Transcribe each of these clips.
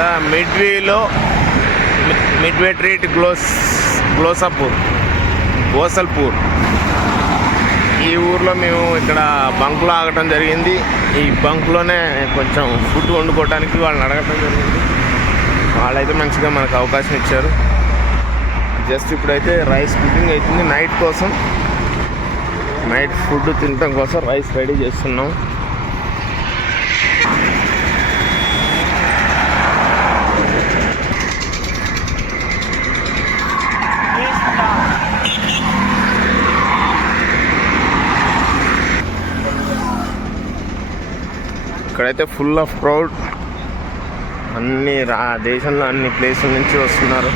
ఇంకా మిడ్వేలో midway treat గ్లోస్ గ్లోసాపూర్ గోసల్పూర్. ఈ ఊర్లో మేము ఇక్కడ బంక్లో ఆగటం జరిగింది. ఈ బంక్లోనే కొంచెం ఫుడ్ వండుకోవడానికి వాళ్ళని అడగటం జరిగింది. వాళ్ళైతే మంచిగా మనకు అవకాశం ఇచ్చారు. జస్ట్ ఇప్పుడైతే రైస్ కుకింగ్ అవుతుంది నైట్ కోసం. నైట్ ఫుడ్ తినడం కోసం రైస్ రెడీ చేస్తున్నాం. ఇక్కడైతే ఫుల్ ఆఫ్ క్రౌడ్ అన్ని రా దేశంలో అన్ని ప్లేసుల నుంచి వస్తున్నారు.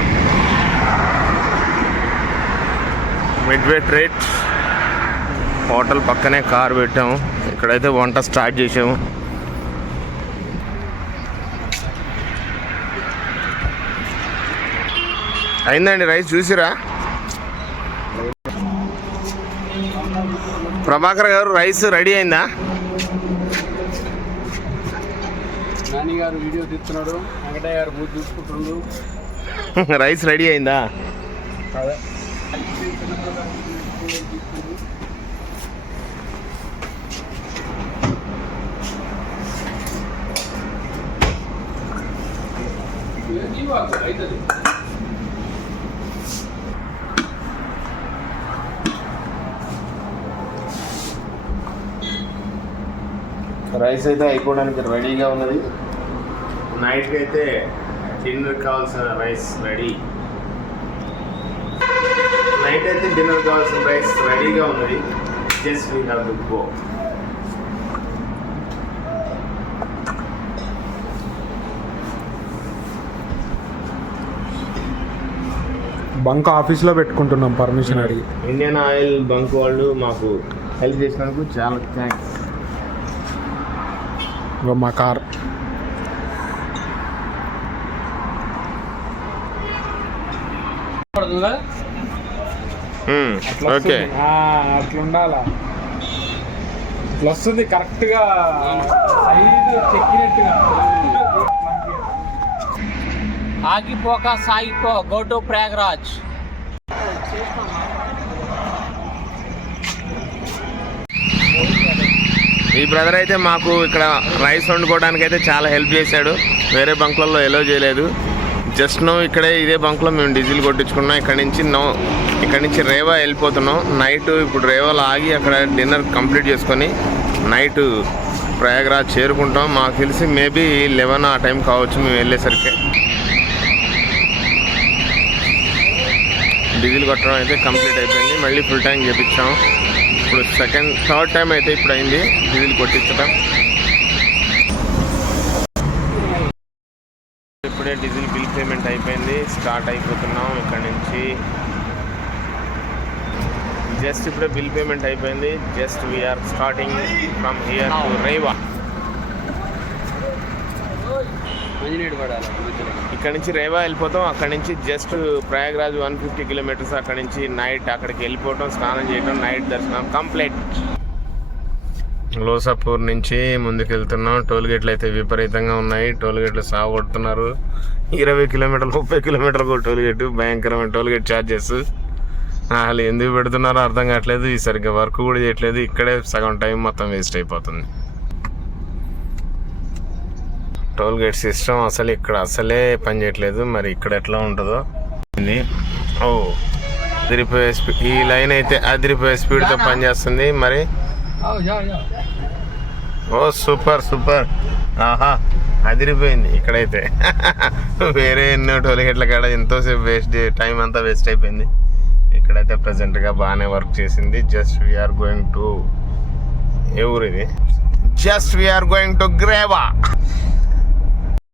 మిడ్వే ట్రేట్ హోటల్ పక్కనే కార్ పెట్టాము. ఇక్కడైతే వంట స్టార్ట్ చేసాము. అయిందండి రైస్ చూసిరా? ప్రభాకర్ గారు రైస్ రెడీ అయిందా? నాని గారు వీడియో తీస్తున్నాడు. వెంకటయ్య గారు మూడు చూసుకుంటుండ్రు రైస్ రెడీ అయిందా? రైస్ అయితే అయిపోవడానికి రెడీగా ఉన్నది. నైట్కి అయితే డిన్నర్ కావాల్సిన రైస్ రెడీ. నైట్ అయితే డిన్నర్ కావాల్సిన రైస్ రెడీగా ఉన్నది. Just we have to go. Bunk ఆఫీస్లో పెట్టుకుంటున్నాం పర్మిషన్ అడిగి. ఇండియన్ ఆయిల్ బంక్ వాళ్ళు మాకు హెల్ప్ చేసినందుకు చాలా థ్యాంక్స్. మా కార్. ఓకే. అట్లా ఉండాలా? ఇట్లా వస్తుంది కరెక్ట్గా. సైజు చెక్కినట్టుగా ఆగిపోక సాగిపో. గో టు ప్రయాగ్రాజ్ ఈ బ్రదర్ అయితే మాకు ఇక్కడ రైస్ వండుకోవడానికి అయితే చాలా హెల్ప్ చేశాడు. వేరే బంక్లలో ఎలో చేయలేదు. జస్ట్ నో ఇక్కడే ఇదే బంక్లో మేము డీజిల్ కొట్టించుకున్నాం. ఇక్కడ నుంచి నో ఇక్కడ నుంచి రేవా వెళ్ళిపోతున్నాం. నైట్ ఇప్పుడు రేవాలో ఆగి అక్కడ డిన్నర్ కంప్లీట్ చేసుకొని నైట్ ప్రయాగరాజ్ చేరుకుంటాం. మాకు తెలిసి మేబీ లెవెన్ ఆ టైం కావచ్చు మేము వెళ్ళేసరికి. డీజిల్ కొట్టడం అయితే కంప్లీట్ అయిపోయింది. మళ్ళీ ఫుల్ ట్యాంక్ చేపించాం. ఇప్పుడు సెకండ్ థర్డ్ టైం అయితే ఇప్పుడు అయింది డీజిల్ కొట్టించడం ఇప్పుడే డీజిల్ బిల్ పేమెంట్ అయిపోయింది స్టార్ట్ అయిపోతున్నాం ఇక్కడ నుంచి. జస్ట్ ఇప్పుడే బిల్ పేమెంట్ అయిపోయింది. Just we're starting from here to Rewa ఇక్కడ నుంచి రేవా వెళ్ళిపోతాం. అక్కడ నుంచి just Prayagraj one fifty kilometers అక్కడ నుంచి నైట్ అక్కడికి వెళ్ళిపోవటం స్నానం చేయడం నైట్ దర్శనం కంప్లీట్ లోసాపూర్ నుంచి ముందుకు వెళ్తున్నాం టోల్ గేట్లు అయితే విపరీతంగా ఉన్నాయి. టోల్ గేట్లు సాగొడుతున్నారు ఇరవై కిలోమీటర్లు ముప్పై కిలోమీటర్లకు టోల్ గేట్ భయంకరమైన టోల్ గేట్ ఛార్జెస్ అసలు ఎందుకు పెడుతున్నారో అర్థం కావట్లేదు. ఈ సరిగ్గా వర్క్ కూడా చేయట్లేదు. ఇక్కడే సగం టైం మొత్తం వేస్ట్ అయిపోతుంది. టోల్ గేట్ సిస్టమ్ అసలు ఇక్కడ అసలే పని చేయట్లేదు. మరి ఇక్కడ ఎట్లా ఉంటుందో? ఓ అదిరిపోయే స్పీ ఈ లైన్ అయితే అదిరిపోయే స్పీడ్తో పనిచేస్తుంది మరి Oh, ఓ సూపర్ సూపర్. ఆహా అదిరిపోయింది ఇక్కడైతే. వేరే ఎన్నో టోలిగేట్ల కాడ ఎంతోసేపు వేస్ట్ టైం అంతా వేస్ట్ అయిపోయింది. ఇక్కడైతే ప్రజెంట్గా బాగానే వర్క్ చేసింది. జస్ట్ వీఆర్ గోయింగ్ టు ఏ ఊరు ఇది? Just we're going to గ్రేవా